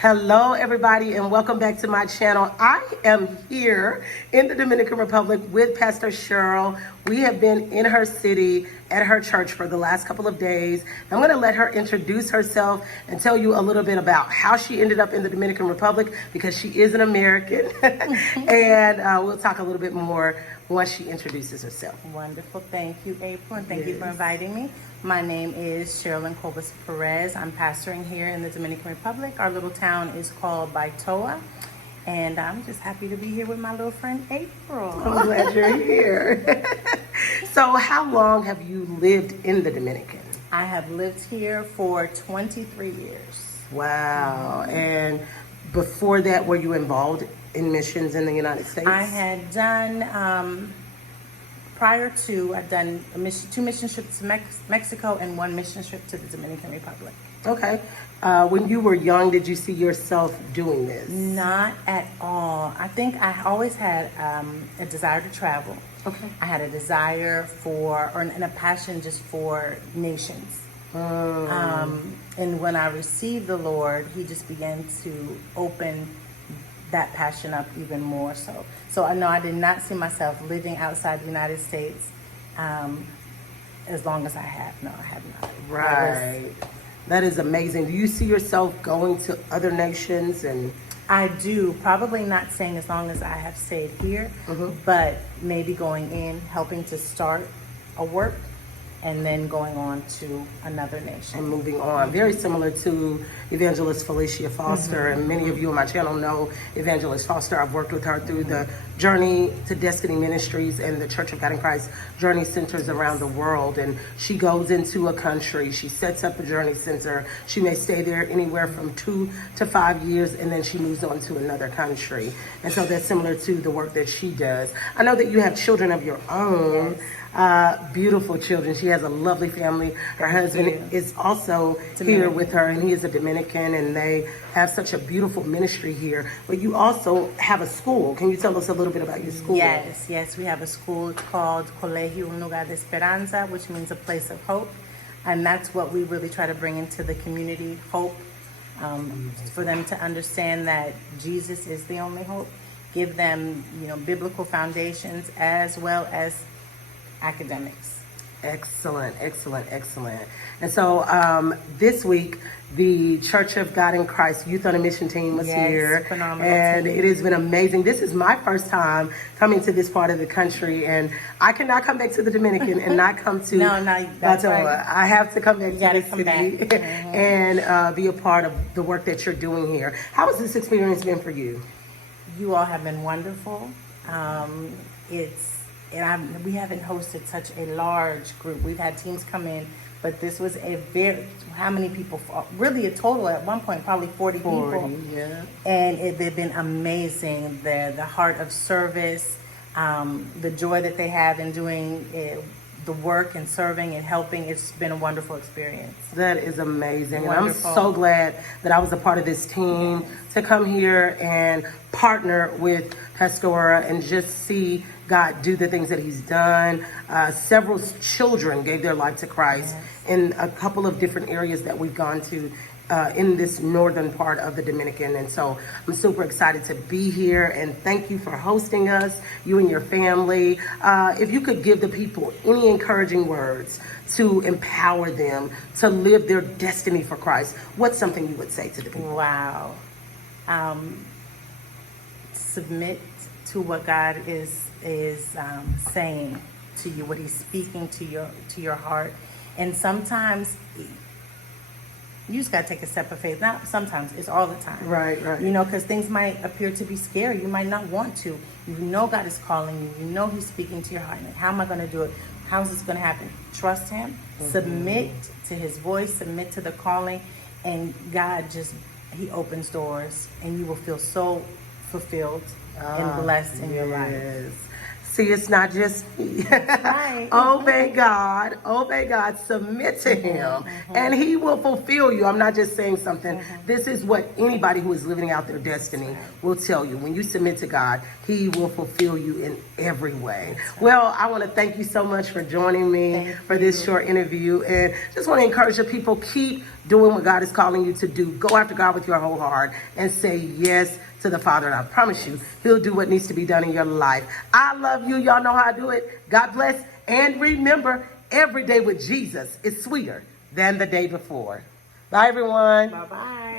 Hello, everybody, and welcome back to my channel. I am here in the Dominican Republic with Pastor Cheryl. We have been in her city at her church for the last couple of days. I'm going to let her introduce herself and tell you a little bit about how she ended up in the Dominican Republic, because she is an American. And we'll talk a little bit more once she introduces herself. Wonderful. Thank you, April, and thank you for inviting me. My name is Cherilyn Perez. I'm pastoring here in the Dominican Republic. Our little town is called Baitoa, and I'm just happy to be here with my little friend April. I'm glad you're here. So how long have you lived in the Dominican? I have lived here for 23 years. Wow. And before that, were you involved in missions in the United States? I had done, prior to, I'd done two mission trips to Mexico and one mission trip to the Dominican Republic. Okay. When you were young, did you see yourself doing this? Not at all. I think I always had a desire to travel. Okay. I had a desire for, and a passion just for nations. And when I received the Lord, He just began to open that passion up even more so. So I know I did not see myself living outside the United States as long as I have. No, I have not. Right. That is amazing. Do you see yourself going to other nations? And I do. Probably not staying as long as I have stayed here, but maybe going in, helping to start a work, and then going on to another nation. And moving on. Very similar to Evangelist Felicia Foster. And many of you on my channel know Evangelist Foster. I've worked with her through the Journey to Destiny Ministries and the Church of God in Christ Journey Centers around the world. And she goes into a country, she sets up a Journey Center. She may stay there anywhere from 2 to 5 years, and then she moves on to another country. And so that's similar to the work that she does. I know that you have children of your own. Yes. Beautiful children. She has a lovely family. Her husband is also here with her, and he is a Dominican, and they have such a beautiful ministry here. But you also have a school. Can you tell us a little bit about your school? Yes, we have a school called Colegio Un Lugar de Esperanza, which means a place of hope. And that's what we really try to bring into the community, hope, for them to understand that Jesus is the only hope. Give them, biblical foundations as well as academics. Excellent. And so this week, the Church of God in Christ Youth on a Mission team was here. Phenomenal and team. It has been amazing. This is my first time coming to this part of the country, and I cannot come back to the Dominican and not come to that's Baitoa. right. I have to come back to this come city back. and be a part of the work that you're doing here. How has this experience been for you? You all have been wonderful. We haven't hosted such a large group. We've had teams come in, but this was how many people? Really a total at one point, probably 40 people. Yeah. And they've been amazing. The heart of service, the joy that they have in doing the work and serving and helping. It's been a wonderful experience. That is amazing. And I'm Wonderful. so glad that I was a part of this team to come here and partner with Pastora and just see God do the things that He's done. Several children gave their life to Christ in a couple of different areas that we've gone to in this northern part of the Dominican. And so I'm super excited to be here, and thank you for hosting us, you and your family. If you could give the people any encouraging words to empower them to live their destiny for Christ, what's something you would say to the people? Wow. Submit to what God is saying to you, what He's speaking to your heart. And sometimes you just got to take a step of faith. Not sometimes, it's all the time. Right. Because things might appear to be scary. You might not want to. God is calling you. He's speaking to your heart. Like, how am I going to do it? How is this going to happen? Trust Him. Submit to His voice. Submit to the calling. And God He opens doors. And you will feel so fulfilled and blessed in your life. See, it's not just me. Right. Obey God, submit to Him, and He will fulfill you. I'm not just saying something. This is what anybody who is living out their destiny will tell you. When you submit to God, He will fulfill you in every way. Well, I want to thank you so much for joining me for this short interview, and just want to encourage the people, keep doing what God is calling you to do. Go after God with your whole heart and say yes to the Father. And I promise you, he'll do what needs to be done in your life. I love you. Y'all know how I do it. God bless. And remember, every day with Jesus is sweeter than the day before. Bye, everyone. Bye-bye.